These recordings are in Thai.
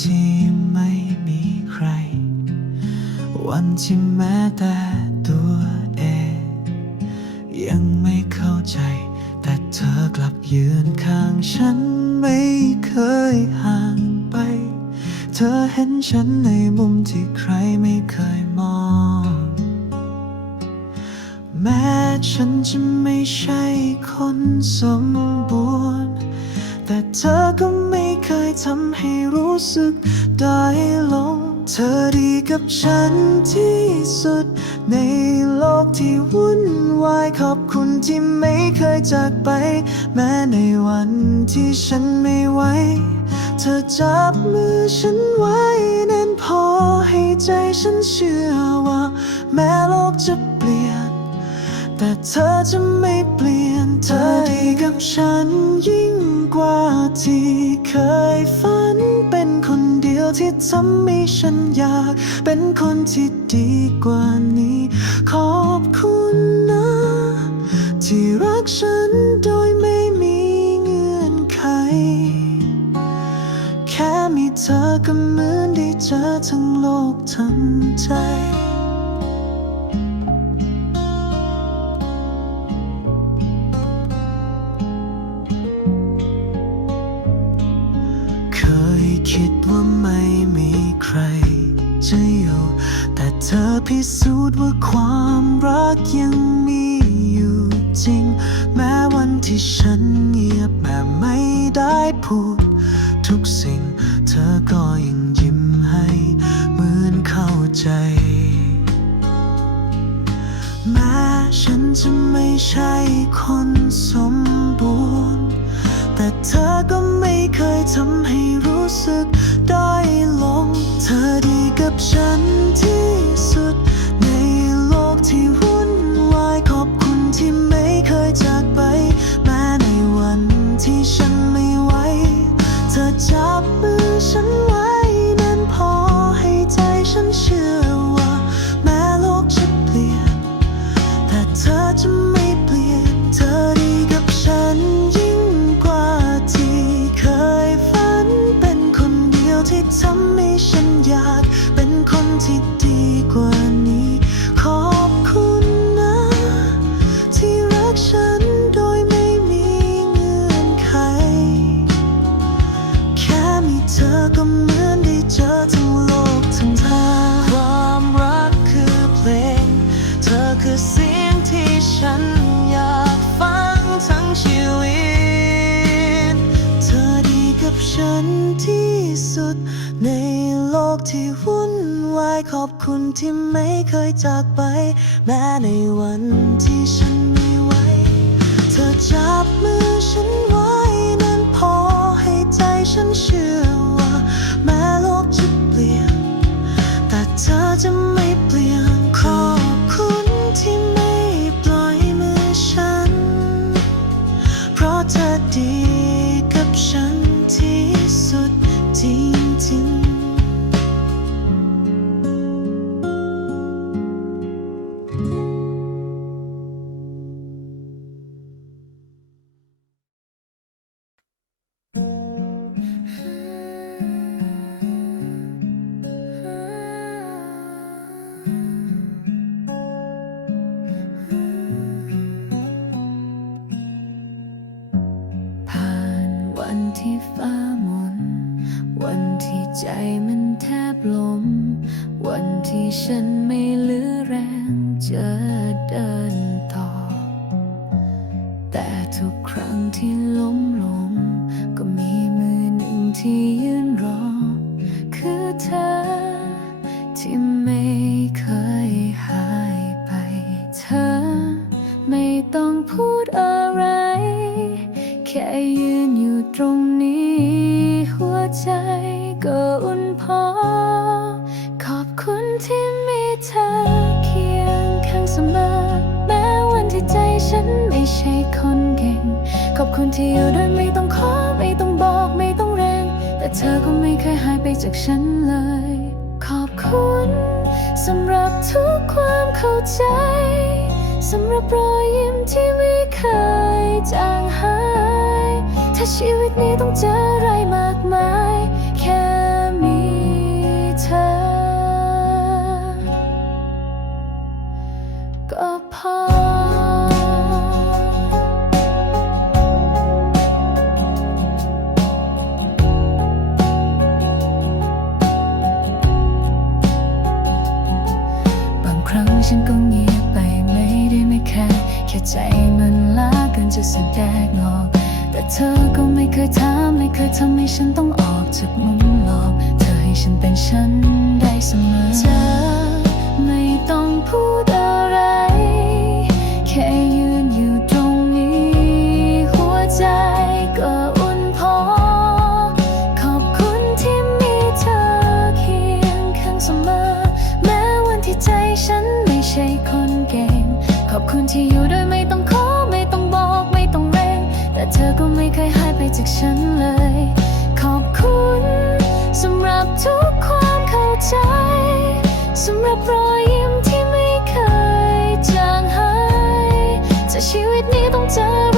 ที่ไม่มีใคร วันที่แม้แต่ตัวเอง ยังไม่เข้าใจ แต่เธอกลับยืนข้างฉันไม่เคยห่างไป เธอเห็นฉันในมุมที่ใคร ที่สุด ในโลกที่วุ่นวายขอบคุณที่ไม่เคยจากไป แม้ในวันที่ฉันไม่ไหวเธอจับมือฉันไว้แน่นพอให้ใจฉันเชื่อว่า แม้โลกจะเปลี่ยน แต่เธอจะไม่เปลี่ยนเธอดีกับฉันยิ่งกว่าที่เคยฝันเป็นคน ยวที่ทำให้ฉันอยากเป็นคนที่ดีกว่านี้ ขอบคุณนะ ที่รักฉันโดยไม่มีเงื่อนไข แค่มีเธอก็เหมือนได้เจอทั้งโลกทั้งใจ พิสูจน์ว่าความรักยังมีอยู่จริง แม้วันที่ฉันเงียบแม้ไม่ได้พูด ฉันที่สุด ในโลกที่วุ่นวายขอบคุณที่ไม่เคยจากไป แม้ในวันที่ฉันไม่ไหวเธอจับมือฉันไว้แน่นพอให้ใจฉันเชื่อว่า แม้โลกจะเปลี่ยน แต่เธอจะไม่เปลี่ยนขอบคุณที่ ต้องพูดอะไร แค่ยืนอยู่ตรงนี้ หัวใจก็อุ่นพอ ขอบคุณที่มีเธอเคียงข้างเสมอ แม้วันที่ใจฉันไม่ใช่คนเก่ง ขอบคุณที่อยู่โดยไม่ต้องขอ ไม่ต้องบอกไม่ต้องแรง แต่เธอก็ไม่เคยหายไปจากฉันเลย ขอบคุณสำหรับทุกความเข้าใจ สำหรับรอยยิ้มที่ไม่เคยจางหาย ถ้าชีวิตนี้ต้องเจออะไรมากมาย จากมุมหลอกเธอให้ฉันเป็นฉันได้เสมอเธอไม่ต้องพูดอะไร แค่ยืนอยู่ตรงนี้ หัวใจก็อุ่นพอ ขอบคุณที่มีเธอเคียงข้างเสมอ แม้วันที่ใจฉันไม่ใช่คนเก่ง ขอบคุณที่อยู่โดยไม่ต้องขอไม่ต้องบอกไม่ต้องเร่ง แต่เธอก็ไม่เคยหายไปจากฉันเลย ขอบคุณสำหรับทุกความเข้าใจสำหรับรอยยิ้มที่ไม่เคยจางหายจากชีวิตนี้ต้องเจอ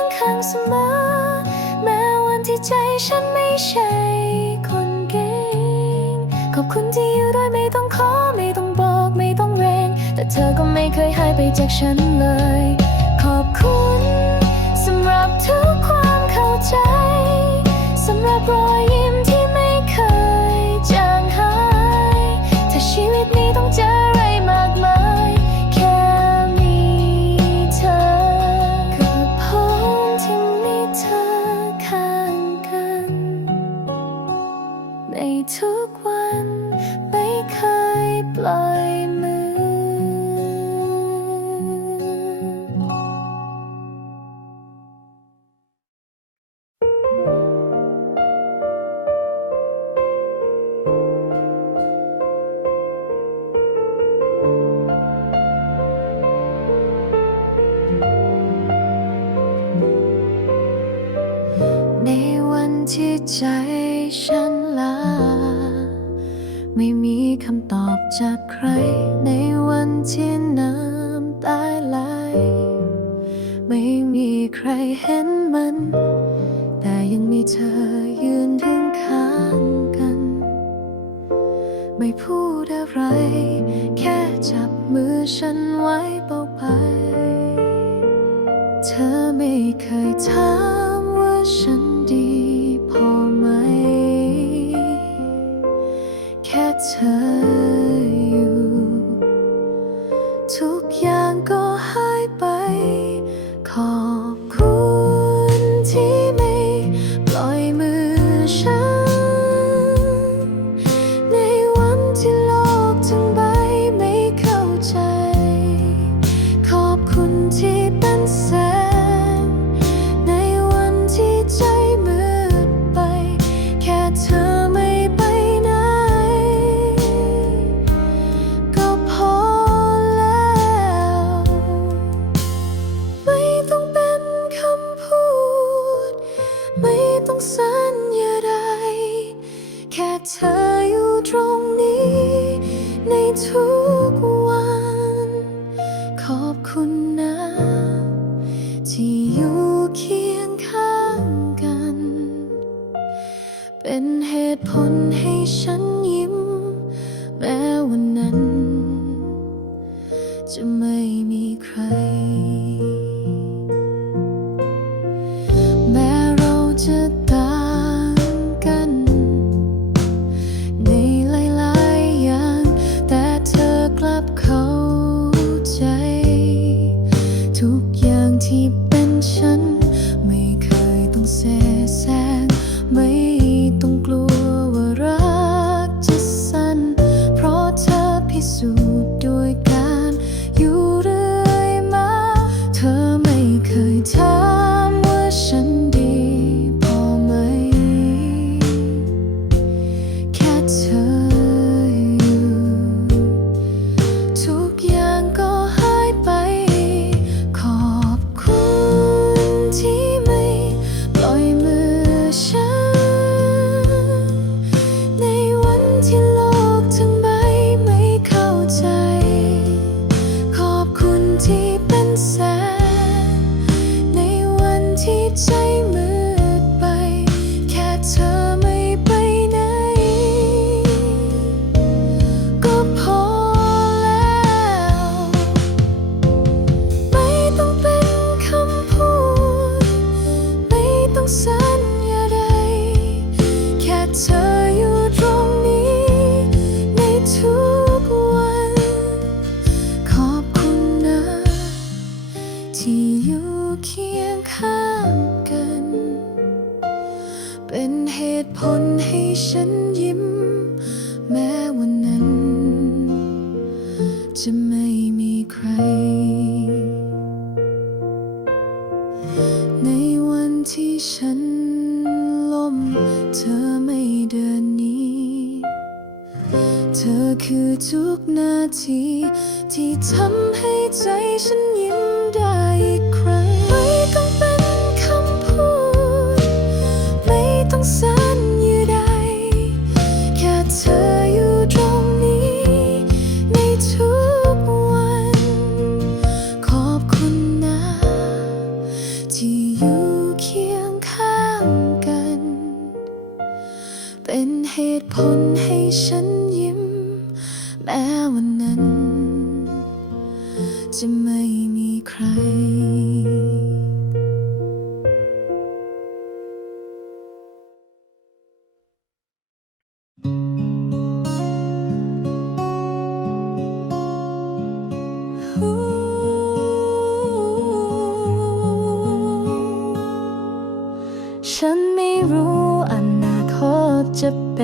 ยงข้างเสมอ แม้วันที่ใจฉันไม่ใช่คนเก่ง ขอบคุณที่อยู่ด้วยไม่ต้องขอไม่ต้องบอกไม่ต้องเร่งแต่เธอก็ไม่เคยหายไปจากฉันเลย ขอบคุณสำหรับทุกความเข้าใจสำหรับรอยยิ้ม ใจฉันลา ไม่มีคำตอบจาก ไม่ ธอคือทุกนาที ที่ทำให้ใจฉันยิ้มได้อีก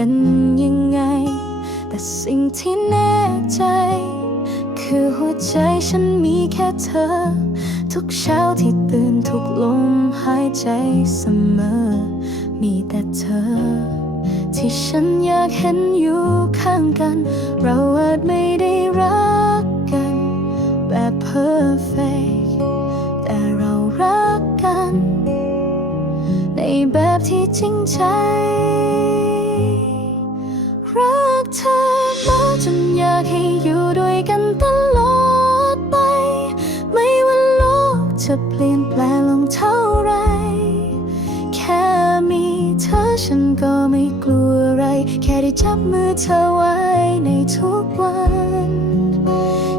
เป็นยังไง แต่สิ่งที่แน่ใจ คือหัวใจฉันมีแค่เธอ ทุกเช้าที่ตื่นทุกลมหายใจเสมอ มีแต่เธอ ที่ฉันอยากเห็นอยู่ข้างกัน เราอาจไม่ได้รักกัน แบบ perfect แต่เรารักกัน ในแบบที่จริงใจ เธอมาจนอยากให้อยู่ด้วยกันตลอดไป ไม่ว่าโลกจะเปลี่ยนแปลงลงเท่าไร แค่มีเธอฉันก็ไม่กลัวอะไร แค่ได้จับมือเธอไว้ในทุกวัน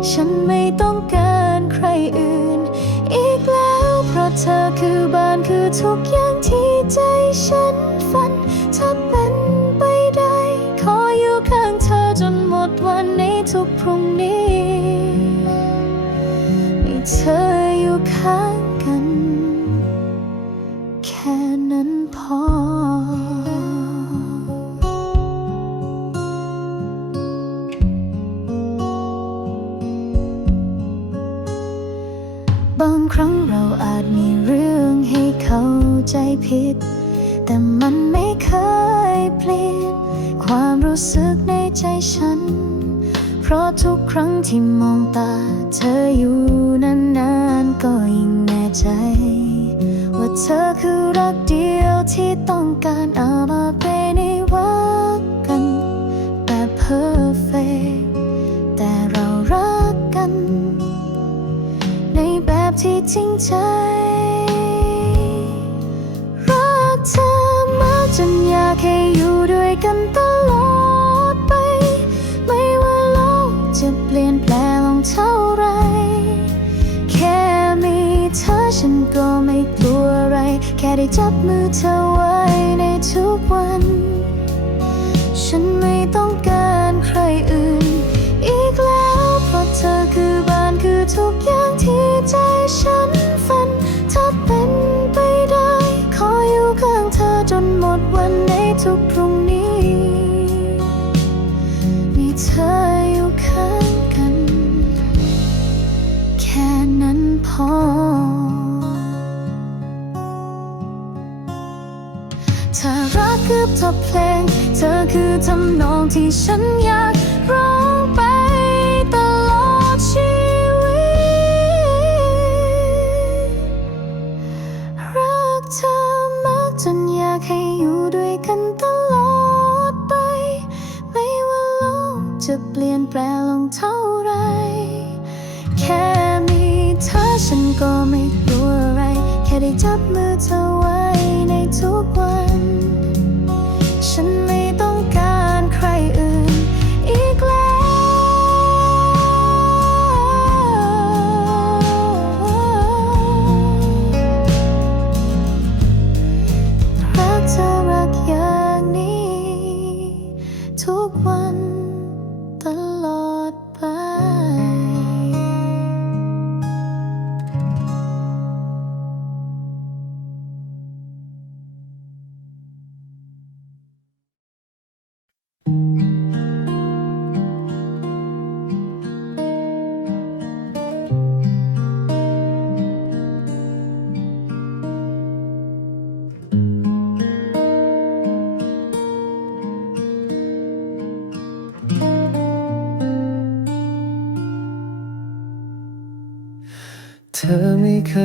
ฉันไม่ต้องการใครอื่น อีกแล้วเพราะเธอคือบ้านคือทุกอย่างที่ใจฉัน วันในทุกพรุ่งนี้มีเธออยู่ข้างกัน แค่นั้นพอ บางครั้งเราอาจมีเรื่องให้เข้าใจผิด แต่มันไม่เคยเปลี่ยนความรู้สึกในใจฉัน เพราะทุกครั้งที่มองตา เธออยู่นานๆก็ยิ่งแน่ใจ ว่าเธอคือรักเดียวที่ต้องการเอามาเป็นในวักกันแบบ perfect แต่เรารักกัน ในแบบที่จริงใจ จะเปลี่ยนแปลงลงเท่าไร แค่มีเธอฉันก็ไม่กลัวอะไร แค่ได้จับมือเธอไว้ในทุกวัน ฉันไม่ต้องการใครอื่น อีกแล้วเพราะเธอคือบ้านคือทุกอย่างที่ใจฉันฝัน ถ้าเป็นไปได้ ขออยู่ข้างเธอจนหมดวันในทุก เธอคือทำนองที่ฉันอยาก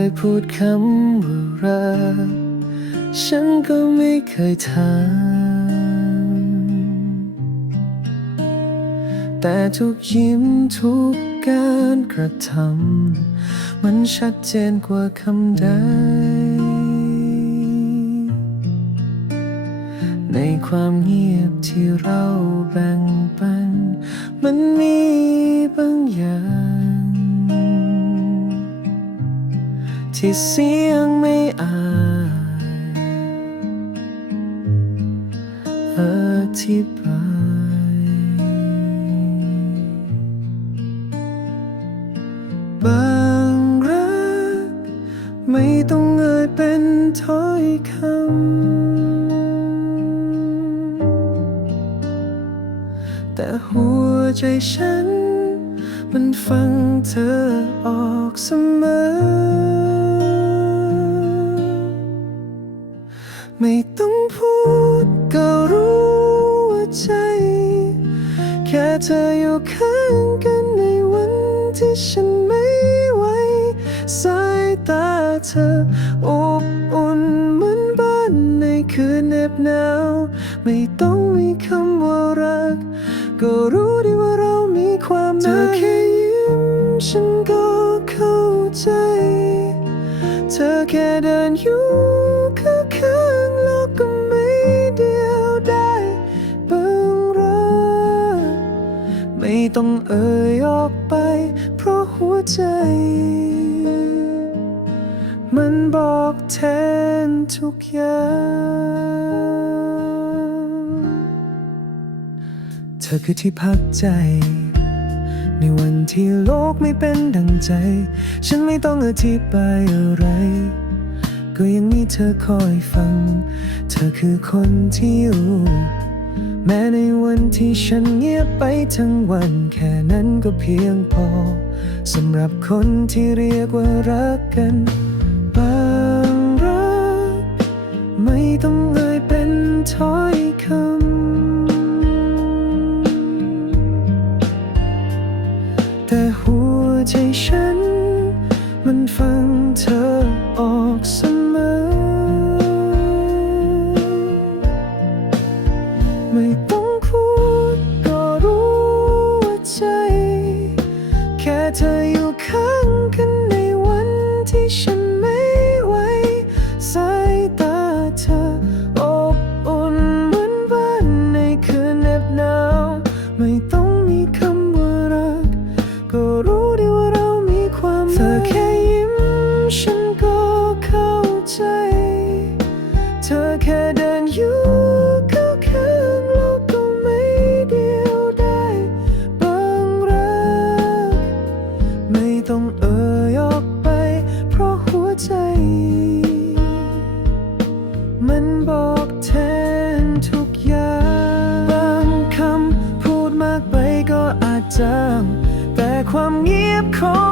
ยพูดคำว่ารักฉันก็ไม่เคยถามแต่ทุกยิ้มทุกการกระทำมันชัดเจนกว่าคำใด ในความเงียบที่เราแบ่งปัน มันมีบางอย่าง ที่เสียงไม่อาจอธิบายบางรักไม่ต้องเอ่ยเป็นถ้อยคำ แต่หัวใจฉัน มันฟังเธอออกเสมอ ไม่ต้องพูดก็รู้ว่าใจ แค่เธออยู่ข้างกันในวันที่ฉันไม่ไหวสายตาเธออบอุ่นเหมือนบ้านในคืนเหน็บหนาว ไม่ต้องมีคำว่ารัก ก็รู้ดีว่าเรามีความหมายเธอแค่ยิ้มฉันก็เข้าใจ เธอแค่เดินอยู่ ต้องเอ่ยออกไป เพราะหัวใจ มันบอกแทนทุกอย่างเธอคือที่พักใจ ในวันที่โลกไม่เป็นดังใจ ฉันไม่ต้องอธิบายอะไร ก็ยังมีเธอคอยฟัง เธอคือคนที่อยู่ แม้ในวันที่ฉันเงียบไปทั้งวัน แค่นั้นก็เพียงพอสำหรับคนที่เรียกว่ารักกัน จางแต่ความเงียบของ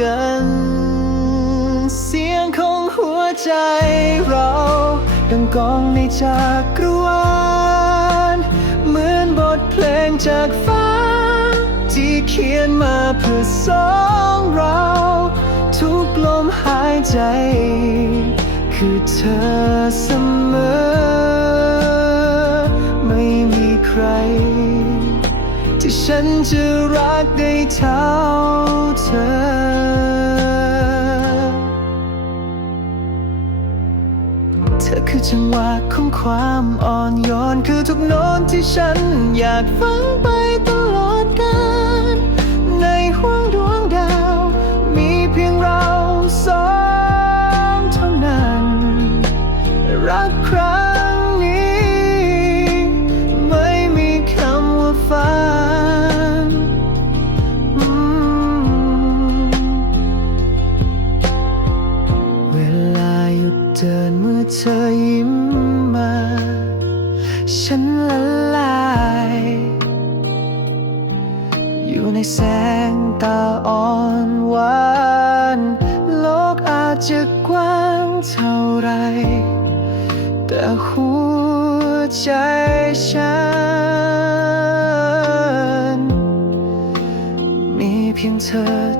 กัน เสียงของหัวใจเราดังกองในจากกรวาลเหมือนบทเพลงจากฟ้า ที่เขียนมาเพื่อสองเรา ทุกลมหายใจ คือเธอเสมอ ไม่มีใคร ที่ฉันจะรักได้เท่าเธอ จังหวะของความอ่อนโยนคือทุกโน้นที่ฉันอยากฟังไป ใจฉัน มีเพียงเธอ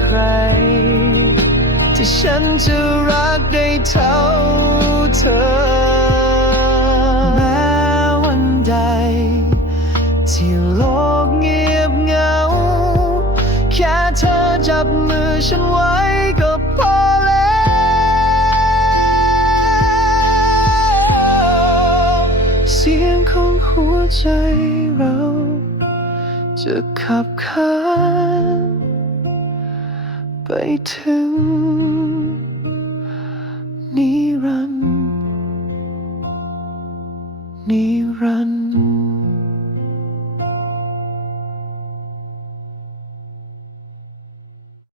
ใคร ที่ฉันจะรักได้เท่าเธอ แม้วันใด ที่โลกเงียบเหงา แค่เธอจับมือฉันไว้ก็พอแล้วเสียงของหัวใจเราจะขับขาน ไปถึงนิรันดร์นิรันดร์